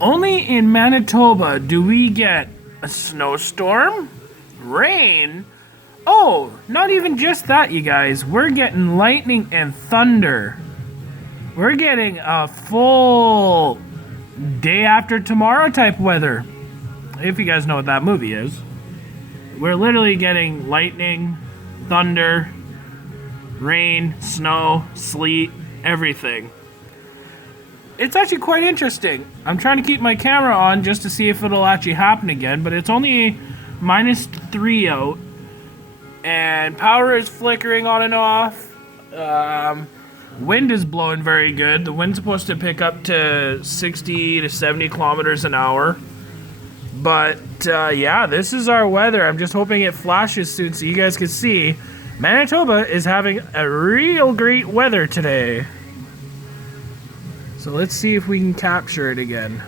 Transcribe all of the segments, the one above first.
Only in Manitoba do we get a snowstorm, rain. Oh, not even just that, you guys. We're getting lightning and thunder. We're getting a full day after tomorrow type weather. If you guys know what that movie is. We're literally getting lightning, thunder, rain, snow, sleet, everything. It's actually quite interesting. I'm trying to keep my camera on just to see if it'll actually happen again, but it's only -3 out, and power is flickering on and off. Wind is blowing very good. The wind's supposed to pick up to 60 to 70 kilometers an hour. But yeah, this is our weather. I'm just hoping it flashes soon so you guys can see. Manitoba is having a real great weather today. So let's see if we can capture it again.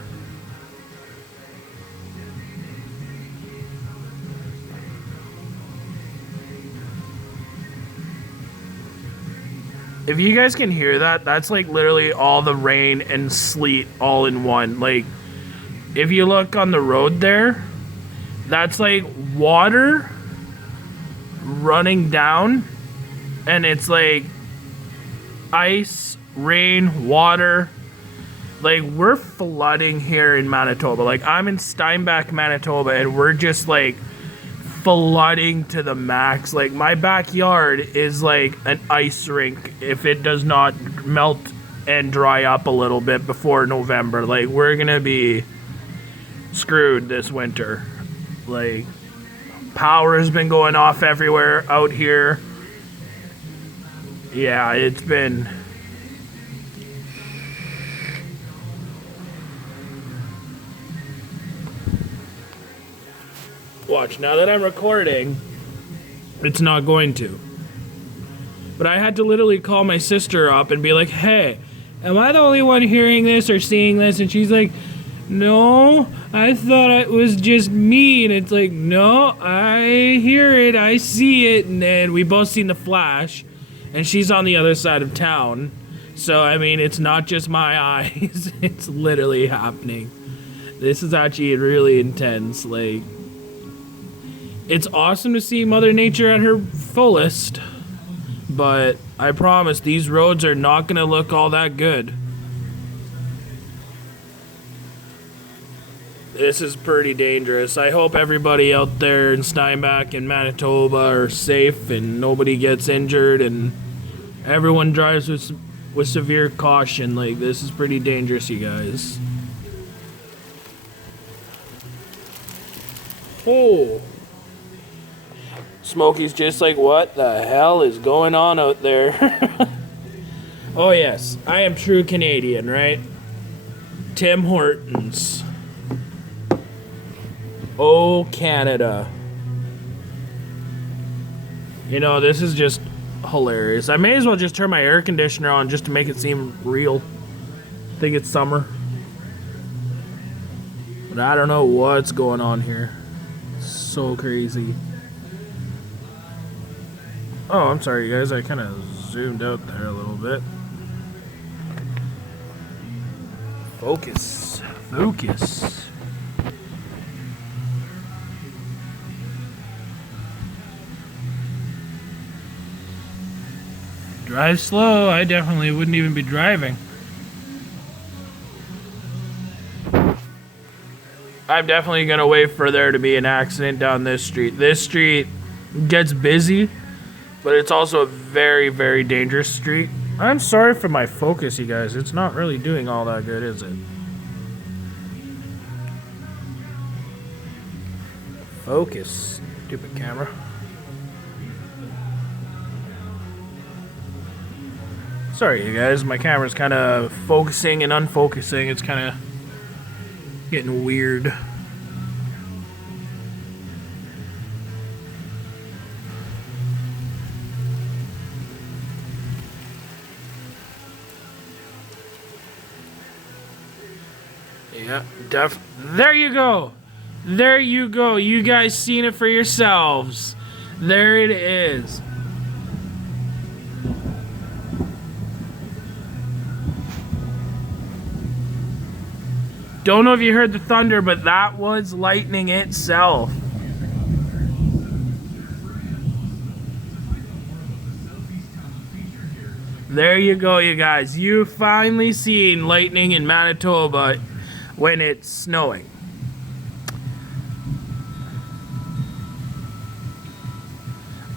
If you guys can hear that, that's like literally all the rain and sleet all in one. Like, if you look on the road there, that's like water running down, and it's like ice, rain, water. Like, we're flooding here in Manitoba. Like, I'm in Steinbach, Manitoba, and we're just like flooding to the max. Like, my backyard is like an ice rink if it does not melt and dry up a little bit before November. Like, we're gonna be screwed this winter. Like, power has been going off everywhere out here. Yeah, it's been... Watch, now that I'm recording, it's not going to. But I had to literally call my sister up and be like, hey, am I the only one hearing this or seeing this? And she's like, no, I thought it was just me. And it's like, no, I hear it, I see it. And then we both seen the flash, and she's on the other side of town. So, I mean, it's not just my eyes. It's literally happening. This is actually really intense. Like, it's awesome to see Mother Nature at her fullest, but I promise these roads are not going to look all that good. This is pretty dangerous. I hope everybody out there in Steinbach and Manitoba are safe and nobody gets injured and everyone drives with severe caution. Like, this is pretty dangerous, you guys. Oh. Smokey's just like, what the hell is going on out there? Oh yes, I am true Canadian, right? Tim Hortons. Oh, Canada. You know, this is just hilarious. I may as well just turn my air conditioner on just to make it seem real. I think it's summer. But I don't know what's going on here. It's so crazy. Oh, I'm sorry, you guys. I kind of zoomed out there a little bit. Focus. Focus. Drive slow. I definitely wouldn't even be driving. I'm definitely going to wait for there to be an accident down this street. This street gets busy, but it's also a very, very dangerous street. I'm sorry for my focus, you guys. It's not really doing all that good, is it? Focus, stupid camera. Sorry, you guys. My camera's kind of focusing and unfocusing. It's kind of getting weird. Yeah, there you go. There you go. You guys seen it for yourselves. There it is. Don't know if you heard the thunder, but that was lightning itself. There you go, you guys. You finally seen lightning in Manitoba when it's snowing.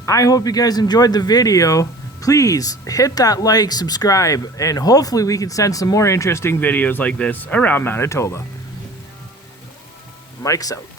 I hope you guys enjoyed the video. Please hit that like, subscribe, and hopefully we can send some more interesting videos like this around Manitoba. Mike's out.